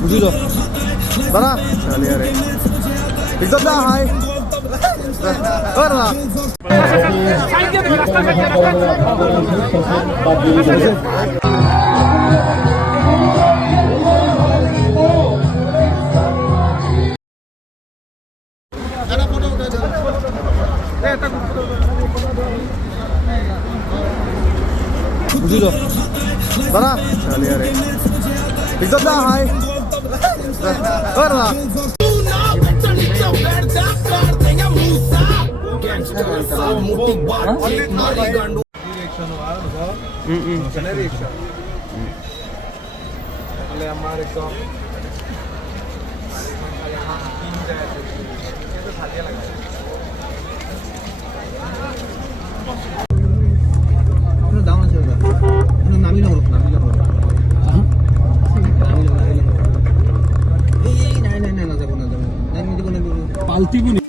বুঝিলো দাদা চলে আরে একদম না হাই ওর না বুঝিলো দাদা চলে আরে একদম না হাই ওর না পাল্টিগুনি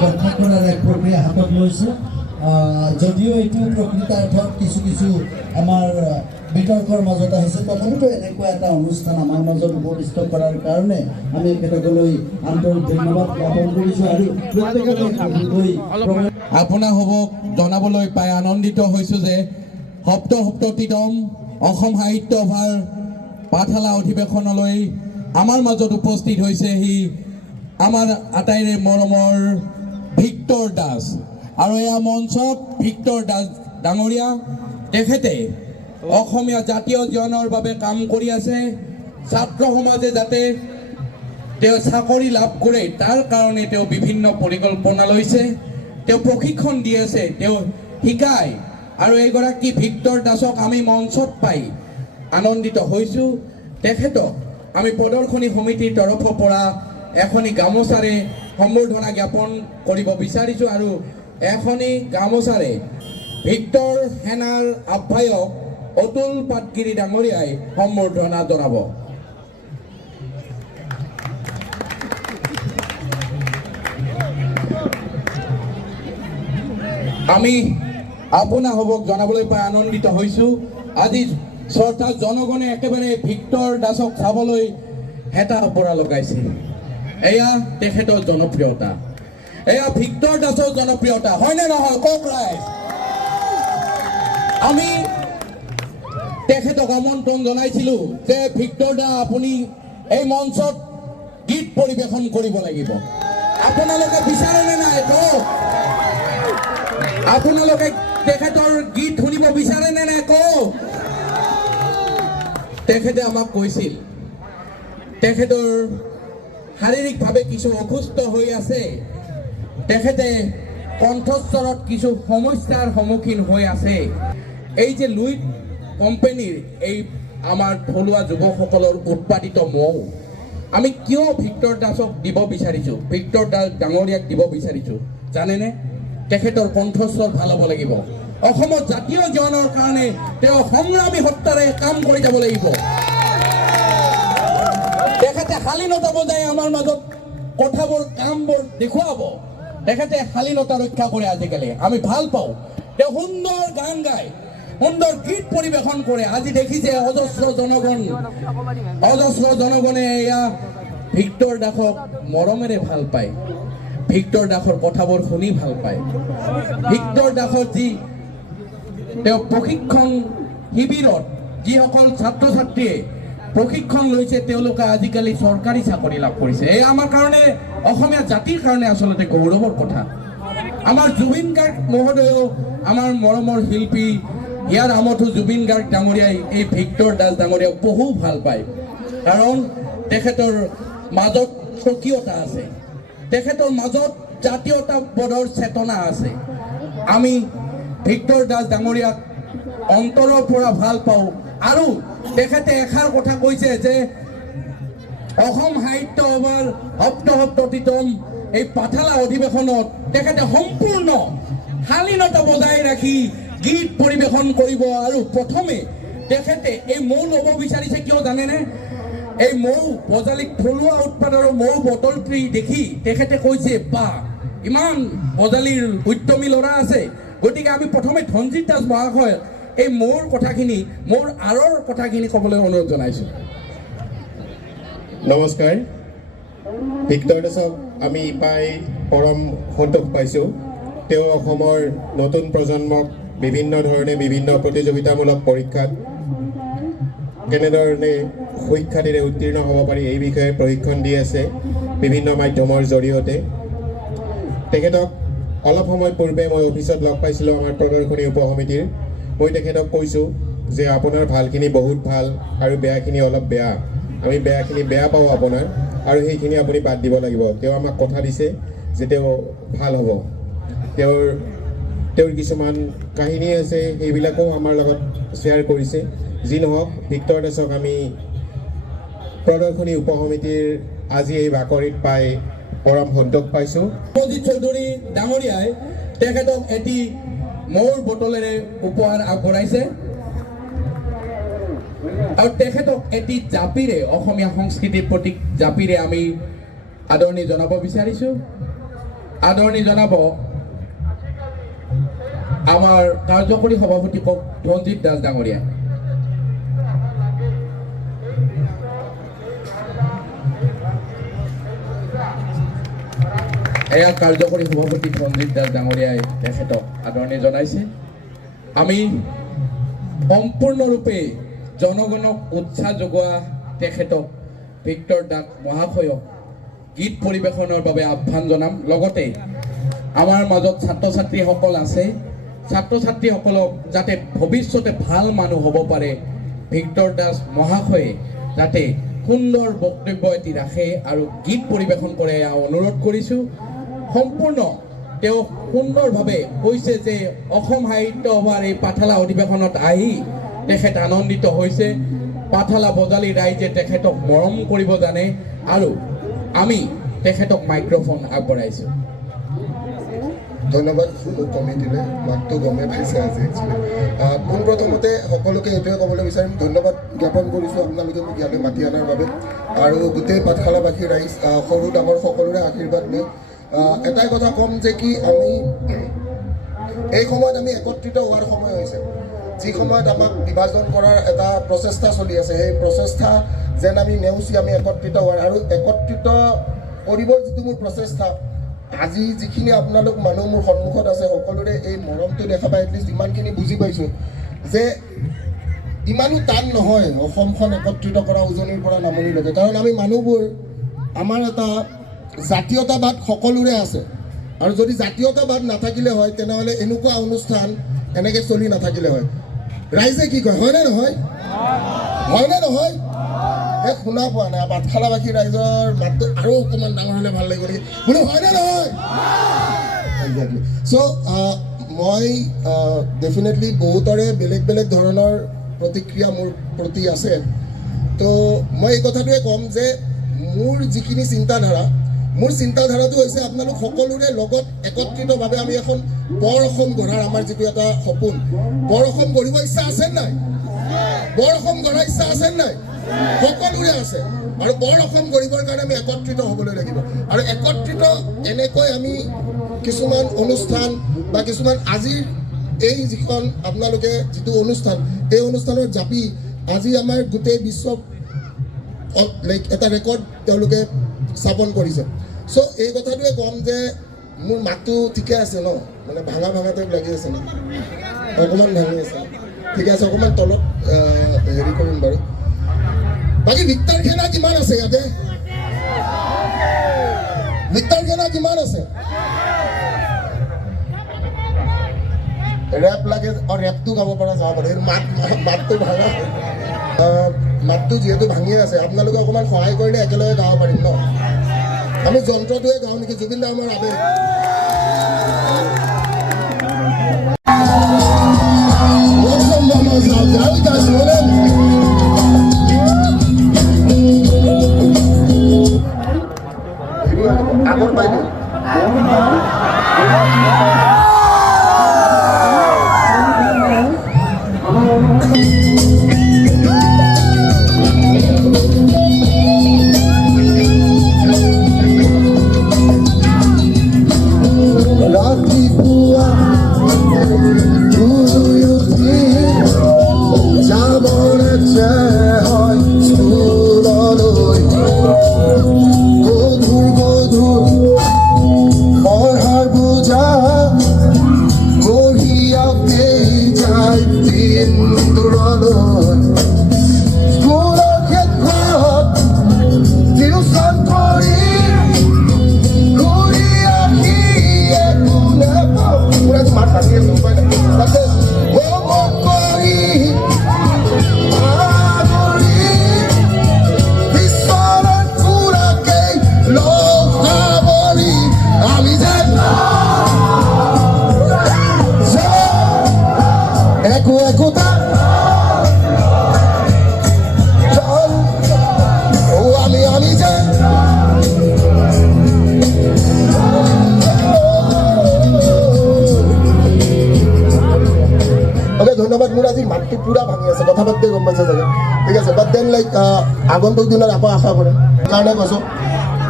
ৰক্ষা কৰাৰ এক প্ৰক্ৰিয়া হাতত লৈছে যদিও এইটো প্ৰকৃতাৰ্থত কিছু কিছু আমাৰ বিতৰ্কৰ মাজত আহিছে তথাপিতো এনেকুৱা এটা অনুষ্ঠান আমাৰ মাজত উপস্থিত কৰাৰ কাৰণে আমি এখেতসকললৈ আন্তৰিক ধন্যবাদ জ্ঞাপন কৰিছোঁ আৰু আপোনাসবক জনাবলৈ পাই আনন্দিত হৈছোঁ যে সপ্ততিতম অসম সাহিত্য সভাৰ পাঠশালা অধিৱেশনলৈ আমাৰ মাজত উপস্থিত হৈছে সি আমাৰ আটাইৰে মৰমৰ ভিক্টৰ দাস আৰু এয়া মঞ্চত ভিক্টৰ দাস ডাঙৰীয়া তেখেতে অসমীয়া জাতীয় জ্ঞানৰ বাবে কাম কৰি আছে ছাত্ৰ সমাজে যাতে তেওঁ চাকৰি লাভ কৰে তাৰ কাৰণে তেওঁ বিভিন্ন পৰিকল্পনা লৈছে তেওঁ প্ৰশিক্ষণ দি আছে তেওঁ শিকায় আৰু এইগৰাকী ভিক্টৰ দাসক আমি মঞ্চত পাই আনন্দিত হৈছোঁ তেখেতক আমি প্ৰদৰ্শনী সমিতিৰ তৰফৰ পৰা এখনি গামোচাৰে সম্বৰ্ধনা জ্ঞাপন কৰিব বিচাৰিছোঁ আৰু এখনি গামোচাৰে ভিক্টৰ সেনাৰ আহ্বায়ক অতুল পাটগিৰি ডাঙৰীয়াই সম্বৰ্ধনা জনাব আমি আপোনাসবক জনাবলৈ পাই আনন্দিত হৈছোঁ আজি শ্ৰদ্ধা জনগণে একেবাৰে ভিক্টৰ দাসক চাবলৈ হেতা পৰা লগাইছে এয়া তেখেতৰ জনপ্ৰিয়তা এয়া ভিক্টৰ দাসৰ জনপ্ৰিয়তা হয়নে নহয় কওক ৰাইজ আমি তেখেতক আমন্ত্ৰণ জনাইছিলোঁ যে ভিক্টৰ দা আপুনি এই মঞ্চত গীত পৰিৱেশন কৰিব লাগিব আপোনালোকে বিচাৰেনে নাই কওক আপোনালোকে তেখেতৰ গীত শুনিব বিচাৰেনে নাই কওক তেখেতে আমাক কৈছিল তেখেতৰ শাৰীৰিকভাৱে কিছু অসুস্থ হৈ আছে তেখেতে কণ্ঠস্বৰত কিছু সমস্যাৰ সন্মুখীন হৈ আছে এই যে লুইট কোম্পানীৰ এই আমাৰ থলুৱা যুৱকসকলৰ উৎপাদিত মৌ আমি কিয় ভিক্টৰ দাসক দিব বিচাৰিছোঁ, ভিক্টৰ দাস ডাঙৰীয়াক দিব বিচাৰিছোঁ জানেনে? তেখেতৰ কণ্ঠস্বৰ ভাল হ'ব লাগিব। অসমত জাতীয় জ্ঞানৰ কাৰণে তেওঁ সংগ্ৰামী সত্তাৰে কাম কৰি যাব লাগিব। তেখেতে শালীনতা বজাই আমাৰ মাজত কথাবোৰ কামবোৰ দেখুৱাব। তেখেতে শালীনতা ৰক্ষা কৰে আজিকালি, আমি ভাল পাওঁ। তেওঁ সুন্দৰ গান গায়, সুন্দৰ গীত পৰিৱেশন কৰে। আজি দেখিছে অজস্ৰ জনগণে এয়া ভিক্টৰ দাসক মৰমেৰে ভাল পায়, ভিক্টৰ দাসৰ কথাবোৰ শুনি ভাল পায়। ভিক্টৰ দাসৰ যি তেওঁ প্ৰশিক্ষণ শিবিৰত যিসকল ছাত্ৰ ছাত্ৰীয়ে প্ৰশিক্ষণ লৈছে তেওঁলোকে আজিকালি চৰকাৰী চাকৰি লাভ কৰিছে। এই আমাৰ কাৰণে, অসমীয়া জাতিৰ কাৰণে আচলতে গৌৰৱৰ কথা। আমাৰ জুবিন গাৰ্গ মহোদয়েও আমাৰ মৰমৰ শিল্পী ইয়াৰ আমঠু জুবিন গাৰ্গ ডাঙৰীয়াই এই ভিক্টৰ দাস ডাঙৰীয়াক বহু ভাল পায়, কাৰণ তেখেতৰ মাজত স্বকীয়তা আছে, তেখেতৰ মাজত জাতীয়তাবোধৰ চেতনা আছে। আমি ভিক্টৰ দাস ডাঙৰীয়াক অন্তৰৰ পৰা ভাল পাওঁ। আৰু তেখেতে এষাৰ কথা কৈছে যে অসম সাহিত্য সভাৰ সপ্তসপ্ততিতম এই পাঠালা অধিৱেশনত তেখেতে সম্পূৰ্ণ শালীনতা বজাই ৰাখি গীত পৰিৱেশন কৰিব। আৰু প্ৰথমে তেখেতে এই মৌ ল'ব বিচাৰিছে, কিয় জানেনে? এই মৌ বজালীক থলুৱা উৎপাদনৰ মৌ বটলটি দেখি তেখেতে কৈছে, বা ইমান বজালীৰ উদ্যমী ল'ৰা আছে। গতিকে আমি প্ৰথমে ধনজিৎ দাস মহাশয় এই মৌৰ কথাখিনি, মৌৰ আঁৰৰ কথাখিনি ক'বলৈ অনুৰোধ জনাইছোঁ। নমস্কাৰ। ভিক্টৰ দাসক আমি পাই পৰম সন্তোষ পাইছোঁ। তেওঁ অসমৰ নতুন প্ৰজন্মক বিভিন্ন ধৰণে বিভিন্ন প্ৰতিযোগিতামূলক পৰীক্ষাত কেনেধৰণে সুখ্যাতিৰে উত্তীৰ্ণ হ'ব পাৰি এই বিষয়ে প্ৰশিক্ষণ দি আছে বিভিন্ন মাধ্যমৰ জৰিয়তে। তেখেতক অলপ সময় পূৰ্বে মই অফিচত লগ পাইছিলোঁ আমাৰ প্ৰদৰ্শনী উপসমিতিৰ। মই তেখেতক কৈছোঁ যে আপোনাৰ ভালখিনি বহুত ভাল আৰু বেয়াখিনি অলপ বেয়া। আমি বেয়াখিনি বেয়া পাওঁ আপোনাৰ, আৰু সেইখিনি আপুনি বাদ দিব লাগিব। তেওঁ আমাক কথা দিছে যে তেওঁ ভাল হ'ব। তেওঁৰ কিছুমান কাহিনী আছে, সেইবিলাকো আমাৰ লগত শ্বেয়াৰ কৰিছে। যি নহওক, ভিক্টৰ দাসক আমি প্ৰদৰ্শনী উপসমিতিৰ আজি এই বাকৰিত পাই পৰম সন্তোষ পাইছোঁ। অজিত চৌধুৰী ডাঙৰীয়াই তেখেতক এটি মৌৰ বটলেৰে উপহাৰ আগবঢ়াইছে আৰু তেখেতক এটি জাপিৰে, অসমীয়া সংস্কৃতিৰ প্ৰতীক জাপিৰে আমি আদৰণি জনাব বিচাৰিছোঁ। আদৰণি জনাব আমাৰ কাৰ্যকৰী সভাপতি ধনজিৎ দাস ডাঙৰীয়া। এয়া কাৰ্যকৰী সভাপতি ধনজিৎ দাস ডাঙৰীয়াই তেখেতক আদৰণি জনাইছে। আমি সম্পূৰ্ণৰূপে জনগণক উৎসাহ যোগোৱা তেখেতক ভিক্টৰ দাস মহাশয়ক গীত পৰিৱেশনৰ বাবে আহ্বান জনাম। লগতে আমাৰ মাজত ছাত্ৰ ছাত্ৰীসকল আছে, ছাত্ৰ ছাত্ৰীসকলক যাতে ভৱিষ্যতে ভাল মানুহ হ'ব পাৰে, ভিক্টৰ দাস মহাশয়ে যাতে সুন্দৰ বক্তব্য এটি ৰাখে আৰু গীত পৰিৱেশন কৰে, এয়া অনুৰোধ কৰিছোঁ। সম্পূৰ্ণ তেওঁ সুন্দৰভাৱে কৈছে যে অসম সাহিত্য সভাৰ এই পাঠালা অধিৱেশনত আহি তেখেত আনন্দিত হৈছে। পাঠালা বজালী ৰাইজে তেখেতক মৰম কৰিব জানে আৰু আমি তেখেতক মাইক্ৰফোন আগবঢ়াইছোঁ। ধন্যবাদ কমিটিলৈ, মাতটো গমেই পাইছে আজি একচুৱেলি। পোনপ্ৰথমতে সকলোকে এইটোৱে ক'বলৈ বিচাৰিম, ধন্যবাদ জ্ঞাপন কৰিছোঁ আপোনালোকে মোক ইয়ালৈ মাতি অনাৰ বাবে, আৰু গোটেই পাঠশালাবাসী ৰাইজ, সৰু ডাঙৰ সকলোৰে আশীৰ্বাদ লৈ এটাই কথা ক'ম যে কি আমি এই সময়ত আমি একত্ৰিত হোৱাৰ সময় হৈছে। যি সময়ত আমাক বিভাজন কৰাৰ এটা প্ৰচেষ্টা চলি আছে, সেই প্ৰচেষ্টা যেন আমি নেওচি আমি একত্ৰিত হোৱাৰ, আৰু একত্ৰিত কৰিবৰ যিটো মোৰ প্ৰচেষ্টা, আজি যিখিনি আপোনালোক মানুহ মোৰ সন্মুখত আছে সকলোৰে এই মৰমটো দেখা পাই এটলিষ্ট ইমানখিনি বুজি পাইছোঁ যে ইমানো টান নহয় অসমখন একত্ৰিত কৰা উজনিৰ পৰা নামনিলৈকে। কাৰণ আমি মানুহবোৰ, আমাৰ এটা জাতীয়তাবাদ সকলোৰে আছে, আৰু যদি জাতীয়তাবাদ নাথাকিলে হয় তেনেহ'লে এনেকুৱা অনুষ্ঠান এনেকৈ চলি নাথাকিলে হয়। ৰাইজে কি কয়, হয়নে নহয়? হয়নে নহয়? এই শুনা পোৱা নাই, পাঠশালাবাসী ৰাইজৰ মাতটো আৰু অকণমান ডাঙৰ হ'লে ভাল লাগিব নেকি? বোলো হয়নে নহয়? এক্সেক্টলি। চ' মই ডেফিনেটলি বহুতৰে বেলেগ বেলেগ ধৰণৰ প্ৰতিক্ৰিয়া মোৰ প্ৰতি আছে। তো মই এই কথাটোৱে ক'ম যে মোৰ যিখিনি চিন্তাধাৰা, মোৰ চিন্তাধাৰাটো হৈছে আপোনালোক সকলোৰে লগত একত্ৰিতভাৱে আমি এখন বৰ অসম গঢ়াৰ আমাৰ যিটো এটা সপোন, বৰ অসম গঢ়িব ইচ্ছা আছে নাই? বৰ অসম গঢ়াৰ ইচ্ছা আছে নাই? সকলোৰে আছে। আৰু বৰ অসম গঢ়িবৰ কাৰণে আমি একত্ৰিত হ'বলৈ লাগিব। আৰু একত্ৰিত এনেকৈ আমি কিছুমান অনুষ্ঠান বা কিছুমান আজিৰ এই যিখন আপোনালোকে যিটো অনুষ্ঠান, এই অনুষ্ঠানৰ জাপি আজি আমাৰ গোটেই বিশ্ব লাইক এটা ৰেকৰ্ড তেওঁলোকে স্থাপন কৰিছে। চ' এই কথাটোৱে ক'ম যে মোৰ মাতটো ঠিকে আছে ন, মানে ভাঙা টাইপ লাগি আছে ন? অকণমান ভাঙি আছে, ঠিকে আছে, অকণমান তলত হেৰি কৰিম বাৰু। বাকী ভিক্টৰ খেনা কিমান আছে ইয়াতে? ভিক্টৰ খেনা কিমান আছে? ৰেপ লাগে, ৰেপটো গাব পৰা যাব পাৰে। মাতটো ভাঙা, মাতটো যিহেতু ভাঙি আছে, আপোনালোকে অকণমান সহায় কৰিলে একেলগে গাব পাৰিম ন? আমি যন্ত্ৰটোৱে গাওঁ নেকি? জুবিন দা আমাৰ আবেগ। আগত পাই দিওঁ। ৰাতিপুৱা শুই উঠি যাবলৈ হয় স্কুললৈ, গধুৰ পঢ়াৰ বোজা কঢ়িয়াতে যায় দিন দূৰলৈ। স্কুলৰ ক্ষেত্ৰত টিউচন কৰি ঘূৰি আহি একো নাপাওঁ। পুৰা মাত কাটি আছো, উপায় নাই। তাতে হোমৱৰ্ক কৰি আগুৰি বিচনাত পুৰাকেই লগাবৰি আমি যে একোটা আমি যে অ'কে, ধন্যবাদ। মোৰ আজি মাতটো পুৰা ভাঙি আছে, কথা পাতিতে গম পাইছে চাগে, ঠিক আছে। বাট দেন লাইক আগন্তুক দিনত আকৌ আশা কৰিম, সেইকাৰণে কৈছোঁ।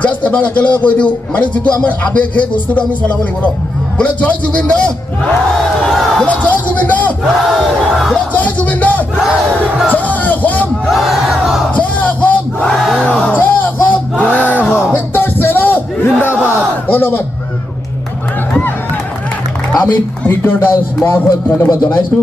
জাষ্ট এবাৰ একেলগে কৈ দিওঁ, মানে যিটো আমাৰ আৱেগ, সেই বস্তুটো আমি চলাব লাগিব ন। বোলে জয় জুবিন দা, বোলে জয় জুবিন দা, বোলে জয় জুবিন দা, জয় অসম, জয় অসম, জয় অসম, ভিক্টৰ সেনা জিন্দাবাদ। ধন্যবাদ। আমি ভিক্টৰ দাস মহাশয়ক ধন্যবাদ জনাইছোঁ।